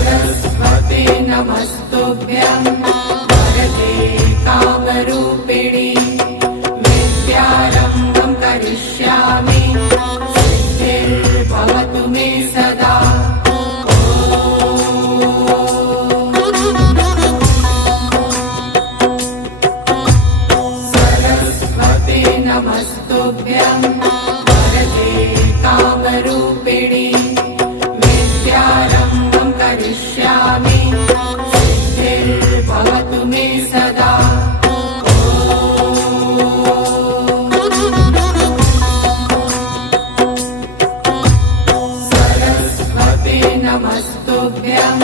सरस्वते नमस्तुभ्यं वरदे कामरूपिणि विद्यारम्भं करिष्यामि सिद्धिर्भवतु मे सदा। सरस्वते नमस्तुभ्यं वरदे कामरूपिणि विद्यारम्भं करिष्यामि सिद्धिर्भवतु मे सदा। सरस्वते नमस्तुभ्यं